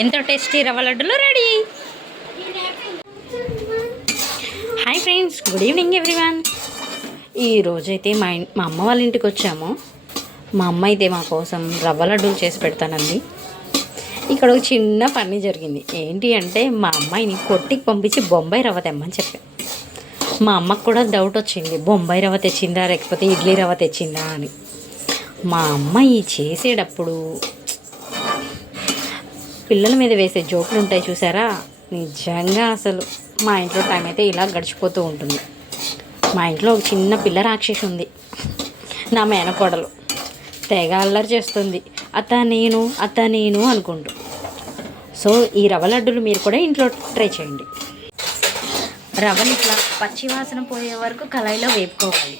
ఎంతో టేస్టీ రవ్వ లడ్డులు ready. Hi friends, good evening everyone. ఈరోజైతే మా అమ్మ వాళ్ళ ఇంటికి వచ్చాము. మా అమ్మ అయితే మా కోసం రవ్వ లడ్డూలు చేసి పెడతానండి. ఇక్కడ ఒక చిన్న పని జరిగింది. ఏంటి అంటే మా అమ్మాయిని కొట్టికి పంపించి బొంబాయి రవ్వ తెమ్మని చెప్పాను. మా అమ్మకు కూడా డౌట్ వచ్చింది, బొంబాయి రవ్వ తెచ్చిందా లేకపోతే ఇడ్లీ రవ్వ తెచ్చిందా అని. మా అమ్మాయి చేసేటప్పుడు పిల్లల మీద వేసే జోకులు ఉంటాయి చూసారా, నిజంగా అసలు మా ఇంట్లో టైం అయితే ఇలా గడిచిపోతూ ఉంటుంది. మా ఇంట్లో ఒక చిన్న పిల్ల రాక్షసి ఉంది, నా మేనకోడలు. తెగ అల్లరి చేస్తుంది, అత్త నేను అనుకుంటూ. సో ఈ రవ్వ లడ్డులు మీరు కూడా ఇంట్లో ట్రై చేయండి. రవ్వని ఇట్లా పచ్చివాసన పోయే వరకు కళాయిలో వేపుకోవాలి.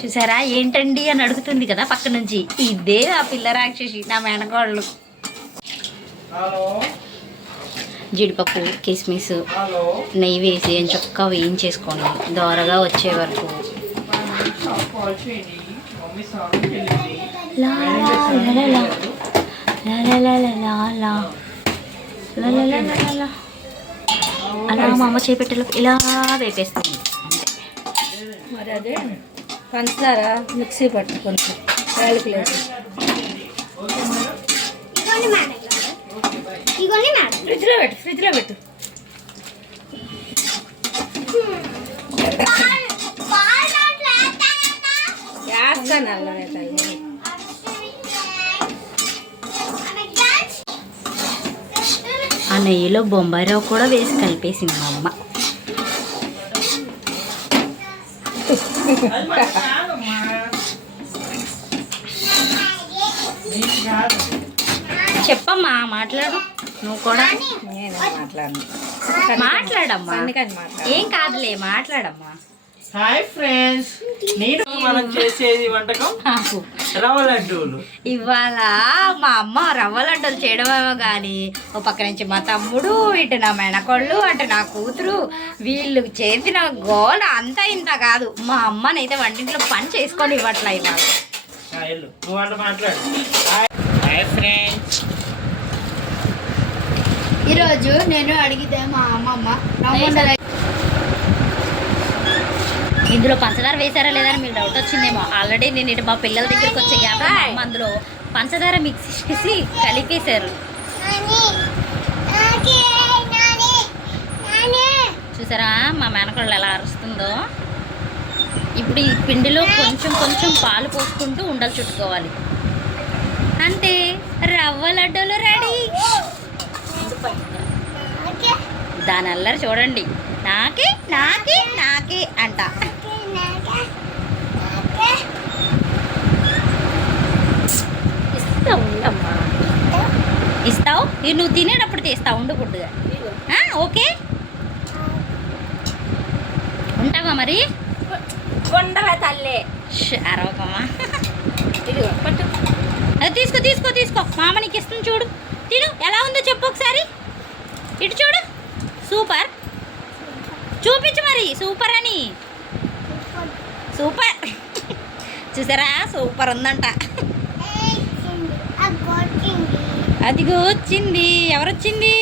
చూసారా ఏంటండి అని అడుగుతుంది కదా పక్క నుంచి. ఇదే ఆ పిల్ల రాక్షసి, నా మేనకోడలు. జీడిపప్పు, కిస్మిస్, నెయ్యి వేసి చక్కగా వేయించేసుకోండి దోరగా వచ్చే వరకు. అలా మా అమ్మ చేపెట్టెలు ఇలా వేపేస్తుంది. మరి అదే పంచదార మిక్సీ పట్టుకొని క్యాలిక్యులేట్ ఫ్రిడ్జ్లో పెట్టు ఆ నెయ్యిలో బొంబాయి రవ్వ కూడా వేసి కలిపేసింది మా అమ్మ. చెప్పమ్మా, మాట్లాడు నువ్వు కూడా. మాట్లాడమ్మా, ఏం కాదులే, మాట్లాడమ్మా. హాయ్ ఫ్రెండ్స్, నేను మనం చేసేది వంటకం రవ్వ లడ్డూలు. ఇవాళ మా అమ్మ రవ్వ లడ్డూలు చేయడమేమో కానీ ఓ పక్క నుంచి మా తమ్ముడు, ఇటు నా మేనకోళ్ళు, అటు నా కూతురు, వీళ్ళు చేసిన గోల అంతా ఇంత కాదు. మా అమ్మనైతే వంటింట్లో పని చేసుకొని ఇవ్వట్లా ఇవాళ. హాయ్ ఫ్రెండ్స్, ఈరోజు నేను అడిగితే మా అమ్మమ్మ ఇందులో పంచదార వేసారా లేదా అని మీకు డౌట్ వచ్చిందేమో. ఆల్రెడీ నేను ఇటు మా పిల్లల దగ్గరికి వచ్చే గ్యాప్ అందులో పంచదార మిక్సీ చేసి కలిపేశారు. చూసారా మా మేనకోళ్ళు ఎలా అరుస్తుందో. ఇప్పుడు ఈ పిండిలో కొంచెం కొంచెం పాలు పోసుకుంటూ ఉండలు చుట్టుకోవాలి. అంతే, రవ్వ లడ్డూలు రెడీ. దాని అల్లరి చూడండి, నాకే నాకే నాకే అంట. ఇస్తావు నువ్వు తినేటప్పుడు తీస్తావు, ఉండు గుడ్డుగా. ఓకే, ఉంటావా మరి? ఉండవే తల్లే, అరవకమ్మా. అది తీసుకో తీసుకో తీసుకో, మామ నీకు ఇస్తుంది చూడు, తిను. ఎలా ఉందో చెప్పు ఒకసారి, ఇటు చూడు. సూపర్, చూపించు మరి సూపర్ అని. సూపర్ చూసారా, సూపర్ ఉందంట. అదిగో వచ్చింది. ఎవరొచ్చింది?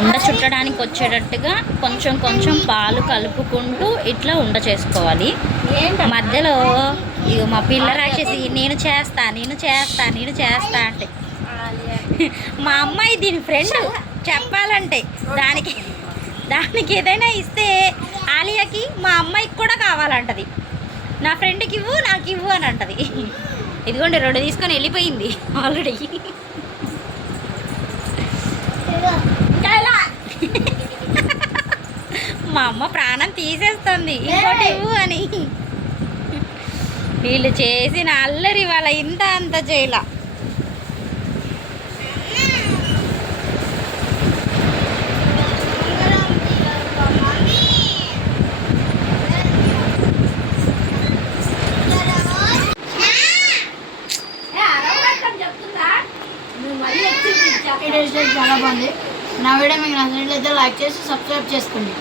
ఉండ చుట్టడానికి వచ్చేటట్టుగా కొంచెం కొంచెం పాలు కలుపుకుంటూ ఇట్లా ఉండ చేసుకోవాలి. మధ్యలో ఇక మా పిల్ల రాసేసి నేను చేస్తా అంటే మా అమ్మాయి దీని ఫ్రెండ్ చెప్పాలంటే దానికి ఏదైనా ఇస్తే ఆలియాకి మా అమ్మాయికి కూడా కావాలంటది. నా ఫ్రెండ్కి ఇవ్వు, నాకు ఇవ్వు అని అంటది. ఇదిగోండి 2 తీసుకొని వెళ్ళిపోయింది ఆల్రెడీ. మా అమ్మ ప్రాణం తీసేస్తుంది, ఇంకోటి ఇవ్వు అని. వీళ్ళు చేసిన అల్లరి వాళ్ళ ఇంత అంత చేయలా. టేస్ట్ అయితే చాలా బాగుంది. నా వీడియో మీకు నచ్చినట్లయితే లైక్ చేసి సబ్స్క్రైబ్ చేసుకోండి.